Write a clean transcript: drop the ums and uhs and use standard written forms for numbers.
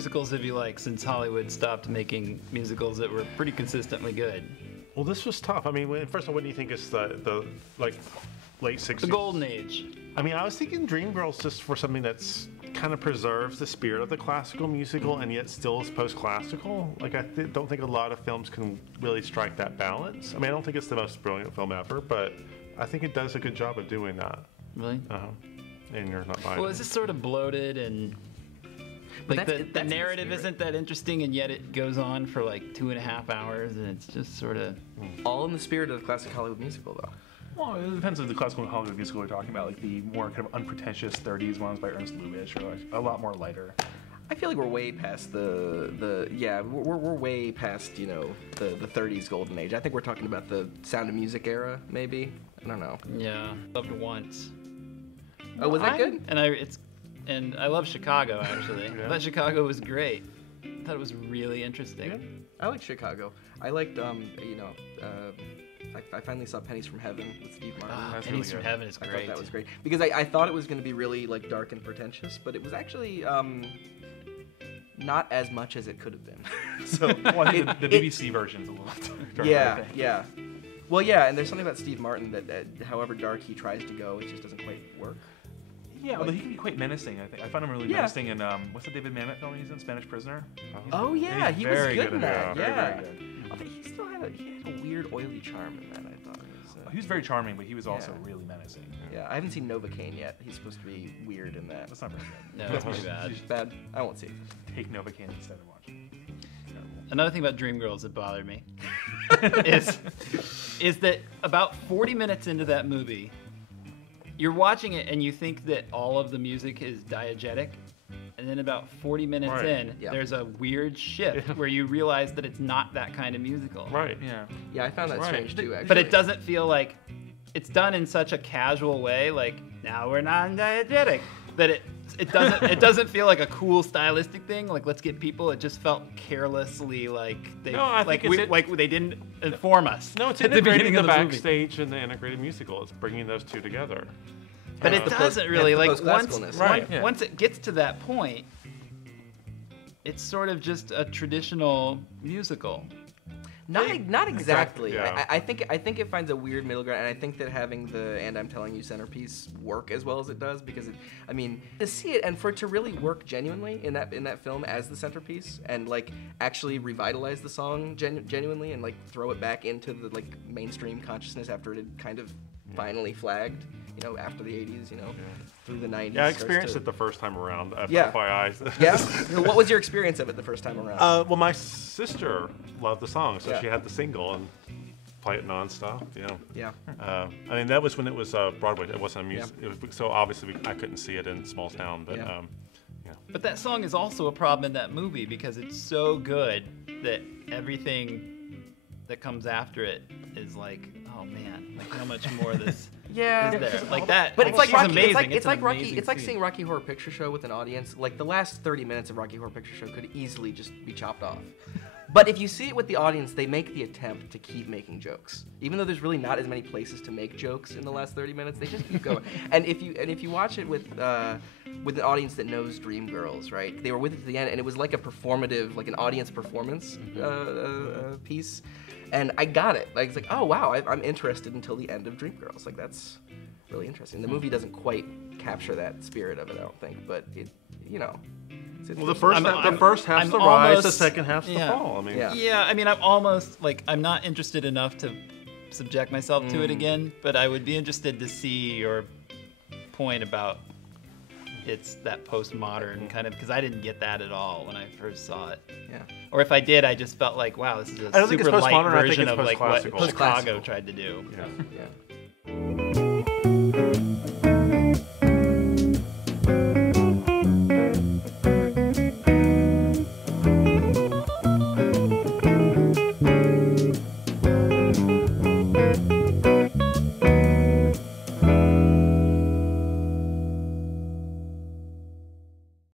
musicals have you liked since Hollywood stopped making musicals that were pretty consistently good? Well, this was tough. I mean, first of all, what do you think is the like late 60s? The golden age. I mean, I was thinking Dreamgirls just for something that's kind of preserves the spirit of the classical musical and yet still is post-classical. Like, I don't think a lot of films can really strike that balance. I mean, I don't think it's the most brilliant film ever, but I think it does a good job of doing that. Really? And you're not buying Well, it. is this sort of bloated and... Like the narrative isn't that interesting, and yet it goes on for like 2.5 hours, and it's just sort of... All in the spirit of the classic Hollywood musical, though. Well, it depends on the classical Hollywood musical we're talking about, like the more kind of unpretentious 30s ones by Ernst Lubitsch, or like a lot more lighter. I feel like we're way past we're way past, you know, the 30s golden age. I think we're talking about the Sound of Music era, maybe. I don't know. Yeah, loved Once. Oh, was that good? And I love Chicago, actually. I thought Chicago was great. I thought it was really interesting. Yeah. I like Chicago. I liked, I finally saw Pennies from Heaven with Steve Martin. Pennies from Heaven is great. I thought that was great. Because I thought it was going to be really, like, dark and pretentious, but it was actually not as much as it could have been. So well, I think the BBC version's a little darker. Yeah, yeah. Well, yeah, and there's something about Steve Martin that however dark he tries to go, it just doesn't quite work. Yeah, although he can be quite menacing, I think. I find him really menacing in, what's the David Mamet film he's in, Spanish Prisoner? Oh, yeah, he was good in that. Yeah. Very good. Although he still had a weird, oily charm in that, I thought. He was very charming, but he was also really menacing. Yeah, I haven't seen Novocaine yet. He's supposed to be weird in that. That's not very good. No, that's pretty bad. It's bad. I won't see it. Take Novocaine instead of watching. Another thing about Dreamgirls that bothered me is that about 40 minutes into that movie, you're watching it and you think that all of the music is diegetic, and then about 40 minutes in, there's a weird shift where you realize that it's not that kind of musical. Right. Yeah. Yeah, I found that strange too, actually. But it doesn't feel like it's done in such a casual way, like now we're non-diegetic, that it doesn't feel like a cool stylistic thing. Like let's get people. It just felt carelessly like they they didn't inform us. No, it's at the beginning the of the movie. backstage and the integrated musical. It's bringing those two together. But it doesn't really, like, once once it gets to that point, it's sort of just a traditional musical. Not exactly. Yeah. I think it finds a weird middle ground, and I think that having the "And I'm Telling You" centerpiece work as well as it does, because to see it and for it to really work genuinely in that film as the centerpiece, and like actually revitalize the song genuinely, and like throw it back into the like mainstream consciousness after it had kind of finally flagged. You know, after the 80s, through the 90s. Yeah, I experienced it the first time around. Yeah. FYI. Yeah? What was your experience of it the first time around? Well, my sister loved the song, so she had the single and play it nonstop. Yeah. I mean, that was when it was Broadway. It wasn't a music. It was, so obviously I couldn't see it in small town, but But that song is also a problem in that movie because it's so good that everything that comes after it is like, oh man, like how much more of this is there? Like that. But it's like Rocky. Amazing. It's like Rocky. It's like seeing Rocky Horror Picture Show with an audience. Like the last 30 minutes of Rocky Horror Picture Show could easily just be chopped off. But if you see it with the audience, they make the attempt to keep making jokes, even though there's really not as many places to make jokes in the last 30 minutes. They just keep going. And if you watch it with an audience that knows Dreamgirls, right? They were with it to the end, and it was like a performative, like an audience performance piece. And I got it. Like it's like, oh wow, I'm interested until the end of Dreamgirls. Like that's really interesting. The movie doesn't quite capture that spirit of it, I don't think, but it, well, the first half's the rise, the second half's the fall. I mean, I mean, I'm not interested enough to subject myself to it again, but I would be interested to see your point about it's that postmodern kind of, because I didn't get that at all when I first saw it. Yeah. Or if I did, I just felt like, wow, this is a super light version of like what Chicago tried to do. Yeah.